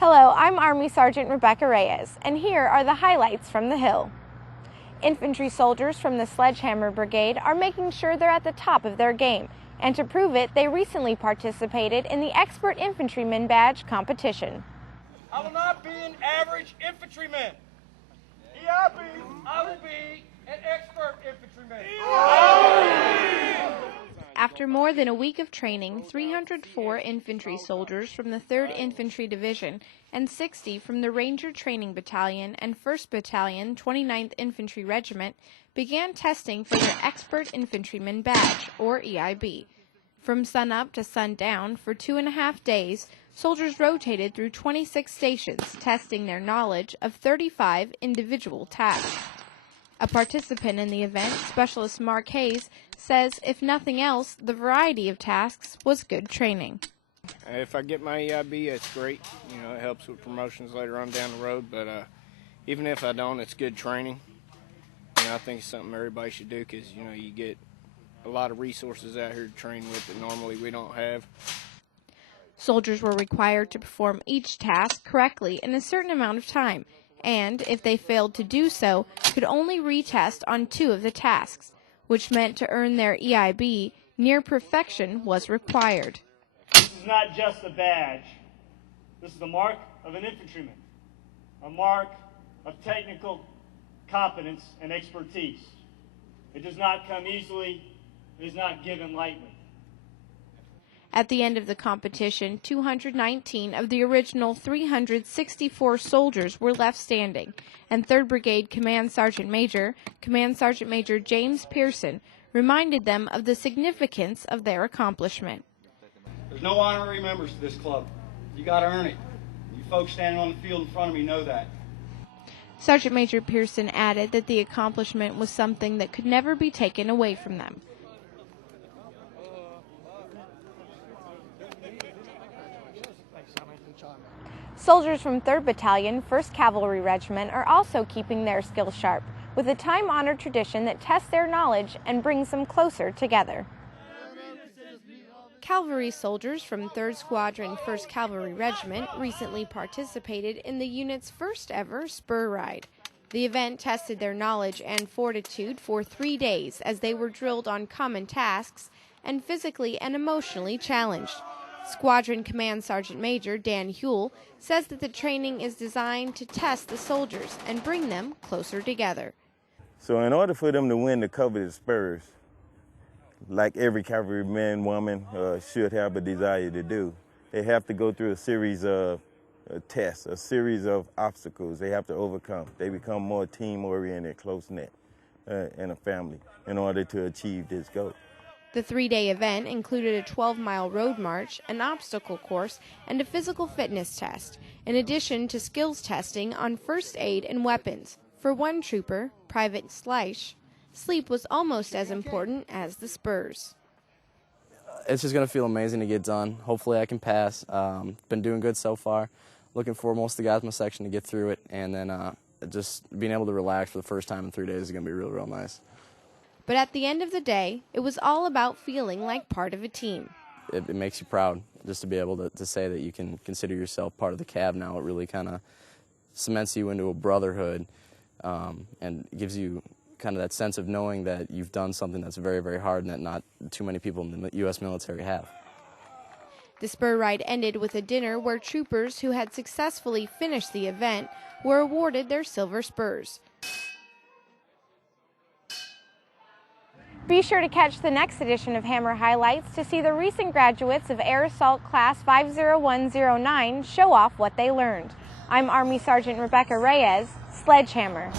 Hello, I'm Army Sergeant Rebecca Reyes, and here are the highlights from the Hill. Infantry soldiers from the Sledgehammer Brigade are making sure they're at the top of their game, and to prove it, they recently participated in the Expert Infantryman Badge competition. I will not be an average infantryman. EIB, I will be an expert infantryman. After more than a week of training, 304 infantry soldiers from the 3rd Infantry Division and 60 from the Ranger Training Battalion and 1st Battalion, 29th Infantry Regiment began testing for their Expert Infantryman Badge, or EIB. From sunup to sundown, for 2.5 days, soldiers rotated through 26 stations, testing their knowledge of 35 individual tasks. A participant in the event, Specialist Mark Hays, says if nothing else, the variety of tasks was good training. If I get my EIB, it's great. You know, it helps with promotions later on down the road, but even if I don't, it's good training. You know, I think it's something everybody should do because, you know, you get a lot of resources out here to train with that normally we don't have. Soldiers were required to perform each task correctly in a certain amount of time, and if they failed to do so, could only retest on 2 of the tasks, which meant to earn their EIB, near perfection was required. This is not just a badge. This is the mark of an infantryman, a mark of technical competence and expertise. It does not come easily. It is not given lightly. At the end of the competition, 219 of the original 364 soldiers were left standing, and 3rd Brigade Command Sergeant Major James Pearson, reminded them of the significance of their accomplishment. There's no honorary members to this club. You got to earn it. You folks standing on the field in front of me know that. Sergeant Major Pearson added that the accomplishment was something that could never be taken away from them. Soldiers from 3rd Battalion, 1st Cavalry Regiment are also keeping their skills sharp, with a time-honored tradition that tests their knowledge and brings them closer together. Cavalry soldiers from 3rd Squadron, 1st Cavalry Regiment recently participated in the unit's first ever spur ride. The event tested their knowledge and fortitude for 3 days as they were drilled on common tasks and physically and emotionally challenged. Squadron Command Sergeant Major Dan Huell says that the training is designed to test the soldiers and bring them closer together. So in order for them to win the coveted spurs, like every cavalryman, woman should have a desire to do, they have to go through a series of tests, a series of obstacles they have to overcome. They become more team-oriented, close-knit, and a family in order to achieve this goal. The 3-day event included a 12-mile road march, an obstacle course, and a physical fitness test, in addition to skills testing on first aid and weapons. For one trooper, Private Schleis, sleep was almost as important as the spurs. It's just going to feel amazing to get done. Hopefully I can pass. Been doing good so far. Looking for most of the guys in my section to get through it, and then just being able to relax for the first time in 3 days is going to be real, real nice. But at the end of the day, it was all about feeling like part of a team. It makes you proud just to be able to say that you can consider yourself part of the CAV now. It really kind of cements you into a brotherhood and gives you kind of that sense of knowing that you've done something that's very, very hard and that not too many people in the U.S. military have. The spur ride ended with a dinner where troopers who had successfully finished the event were awarded their silver spurs. Be sure to catch the next edition of Hammer Highlights to see the recent graduates of Air Assault Class 50109 show off what they learned. I'm Army Sergeant Rebecca Reyes, Sledgehammer.